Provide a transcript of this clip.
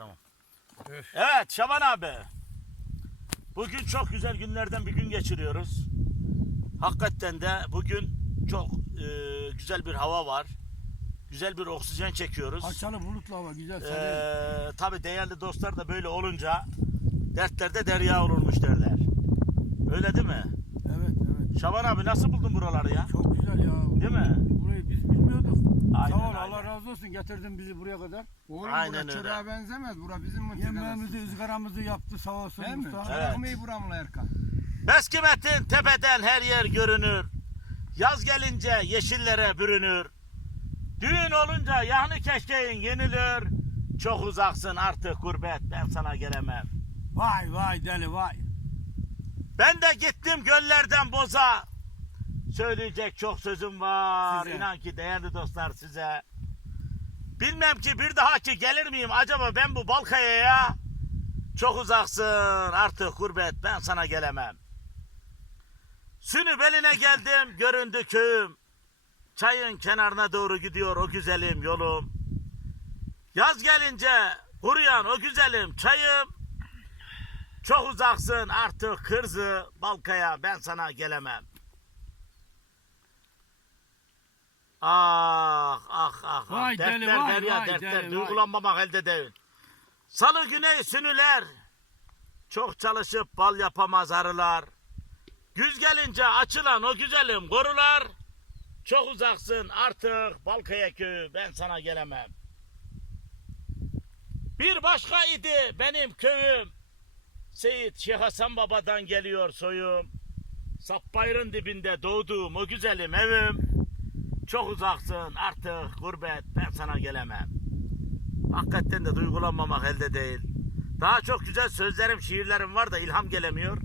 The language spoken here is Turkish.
Tamam. Öf. Evet Şaban abi. Bugün çok güzel günlerden bir gün geçiriyoruz. Hakikaten de bugün çok e, güzel bir hava var. Güzel bir oksijen çekiyoruz. Açalı bulutlu hava güzel. Ee, tabii değerli dostlar da böyle olunca dertlerde derya olurmuş derler. Öyle değil mi? Evet evet. Şaban abi nasıl buldun buraları ya? Çok güzel ya. Değil mi? Burayı biz bilmiyorduk. Aynen, Sağ ol aynen. Allah razı olsun getirdin bizi buraya kadar. Oğlum Aynen bura öyle. çırağa benzemez. Bura bizim mıntıkamız. Yemeğimizi, ızgaramızı yaptı sağ olsun Değil mi? Mustafa. Çırak Evet. mı buramla Erkan? Beskimet'in tepeden her yer görünür. Yaz gelince yeşillere bürünür. Düğün olunca yahni keşkeğin yenilir. Çok uzaksın artık gurbet ben sana gelemem. Vay vay deli vay. Ben de gittim göllerden boza. Söyleyecek çok sözüm var. Size. İnan ki değerli dostlar size. Bilmem ki bir daha ki gelir miyim acaba ben bu Balkaya'ya? Çok uzaksın artık gurbet ben sana gelemem. Sünü beline geldim göründü köyüm. Çayın kenarına doğru gidiyor o güzelim yolum. Yaz gelince kuruyan o güzelim çayım. Çok uzaksın artık kırzı Balkaya ben sana gelemem. Ah ah. Vay dertler deli, vay, derya vay dertler deli, vay. duygulanmamak elde değil. Salı güney sünüler. Çok çalışıp bal yapamaz arılar. Güz gelince açılan o güzelim korular. Çok uzaksın artık Balkaya köyü ben sana gelemem. Bir başka idi benim köyüm. Seyit Şeyh Hasan Baba'dan geliyor soyum. Sapbayrın dibinde doğduğum o güzelim evim. Çok uzaksın artık gurbet ben sana gelemem. Hakikaten de duygulanmamak elde değil. Daha çok güzel sözlerim, şiirlerim var da ilham gelemiyor.